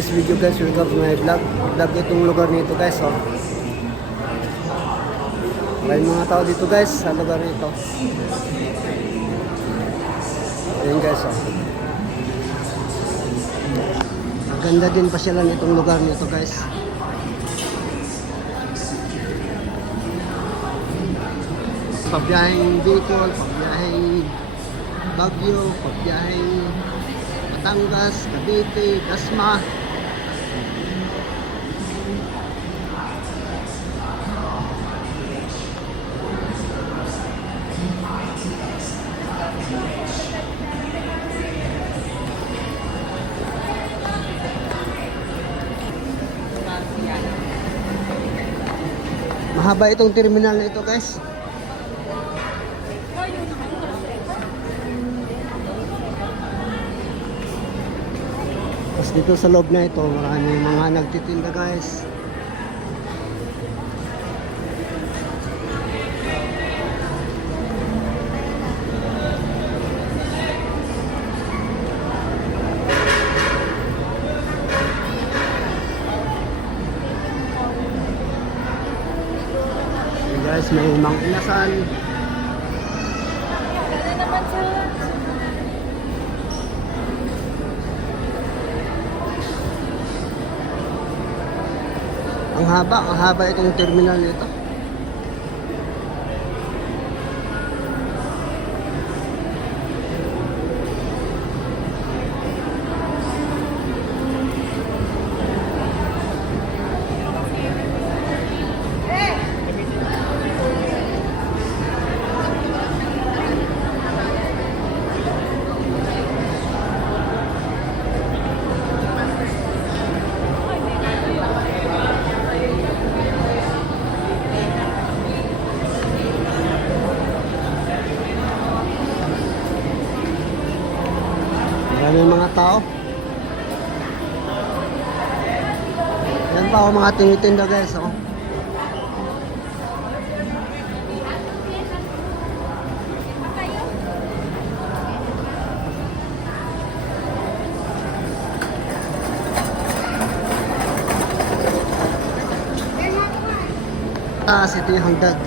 this video guys, welcome to my vlog. Vlog itong lugar nito guys, oh. May mga tao dito guys sa lugar nito. Ayan guys, oh. Maganda din pasyalan itong lugar nito guys. Pabiyaheng Bicol, pabiyaheng Baguio, pabiyaheng Batangas, Cavite, Dasma. Mahaba itong terminal na ito guys. Tapos dito sa loob na ito, marami mga nagtitinda guys. Hey guys, may Mang Inasan. Gano'n naman sila. Ang haba itong terminal nito. Maraming mga tao. Yan pa ako mga tinitinda guys, oh. Ito yung hangdag.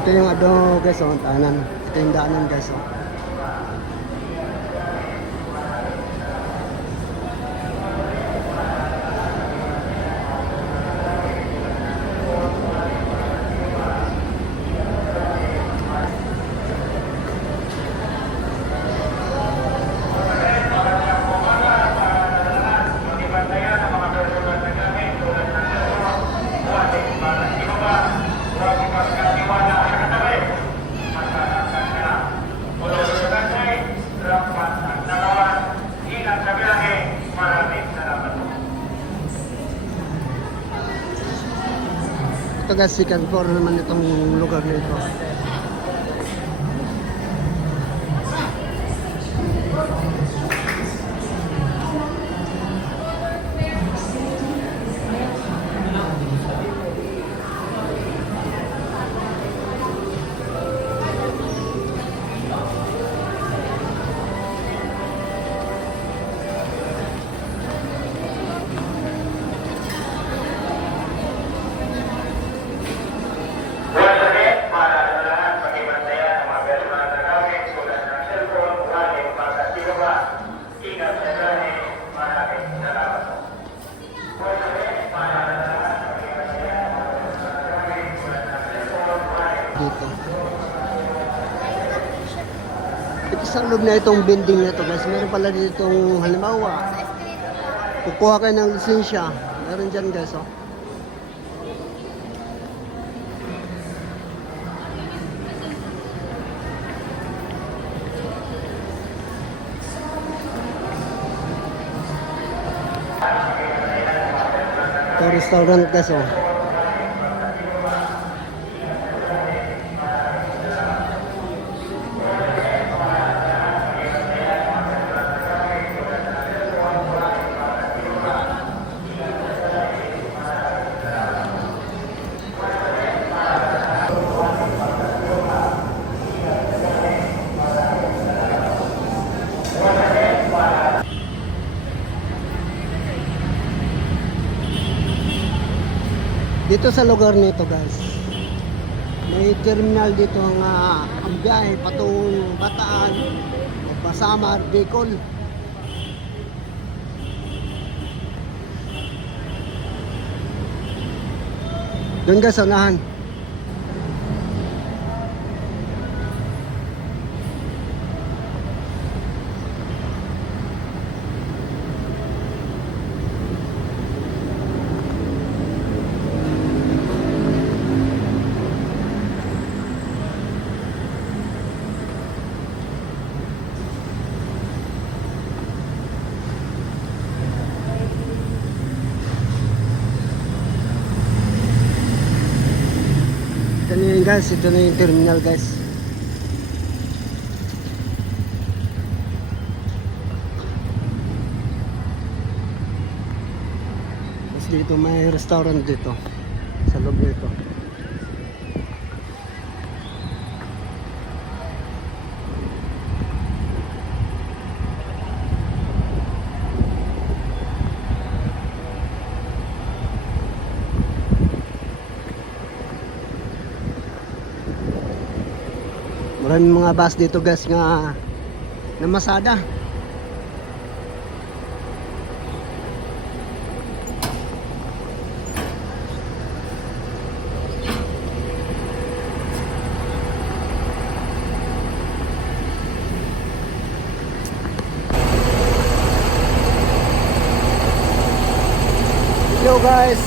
Ito yung ano guys, oh, tanan. Ito yung daanan guys, oh. Ito guys, second floor naman itong lugar nito. Dito. Ito sa loob na itong building na ito guys, meron pala ditong halimbawa, kukuha kayo ng lisensya, meron dyan guys, oh. Ito restaurant guys, oh. Dito sa lugar nito guys, may terminal dito ang biyahe patungong Bataan o Pasamar, Bicol. Doon guys, sa unahan. Ito na yun guys, ito na yung terminal guys. Tapos dito may restaurant dito sa loob nito. Maraming mga bus dito guys nga na Masada. Yo guys,